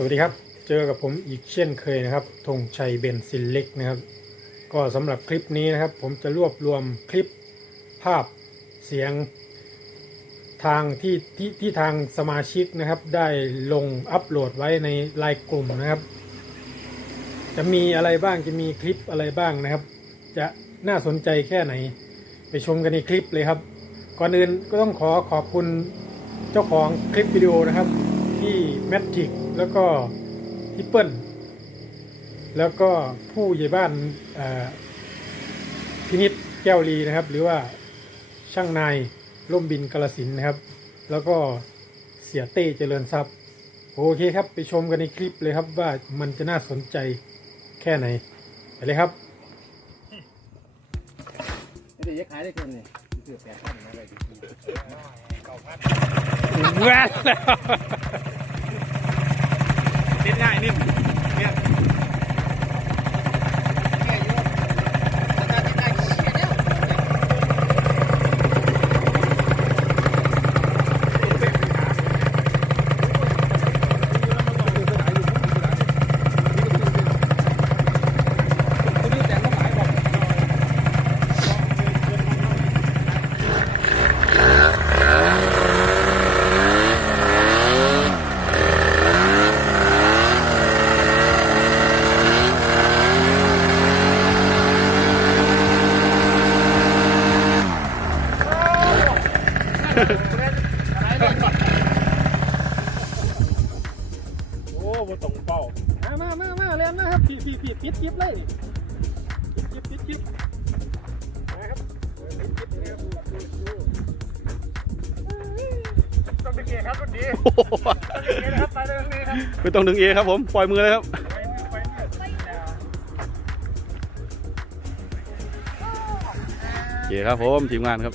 สวัสดีครับ เจอกับผมอีกเช่นเคยนะครับธงชัยเบนซินเล็กนะครับ ก็สำหรับคลิปนี้นะครับ ผมจะรวบรวมคลิปภาพเสียงทางที่ที่ที่ทางสมาชิกนะครับ ได้ลงอัปโหลดไว้ในไลน์กลุ่มนะครับ จะมีอะไรบ้างจะมีคลิปอะไรบ้างนะครับ จะน่าสนใจแค่ไหน ไปชมกันในคลิปเลยครับ ก่อนอื่นก็ต้องขอขอบคุณเจ้าของคลิปวิดีโอนะครับ ที่แมทริกแล้วก็พี่เปิ้ลแล้วก็ผู้ใหญ่บ้านเอ่อพินิษแก้วลีนะครับ หรือว่าช่างนายร่มบินกาลสินธุ์นะครับ แล้วก็เสียเต้เจริญทรัพย์โอเคครับ ไปชมกันในคลิปเลยครับว่ามันจะน่าสนใจแค่ไหน ไปเลยครับเดี๋ยวจะขายได้เกินเลยคือแปดพันนะไปดูแวดแล้วติด ง่ายนิ่ม ต้องตะเกียบครับรถดีนี่นะครับไปเลยตรงนี้ครับไม่ต้องดึงเอครับผมปล่อยมือเลยครับเอไปมือโอเคครับผมทีมงานครับ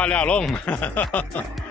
ฮ้ยเ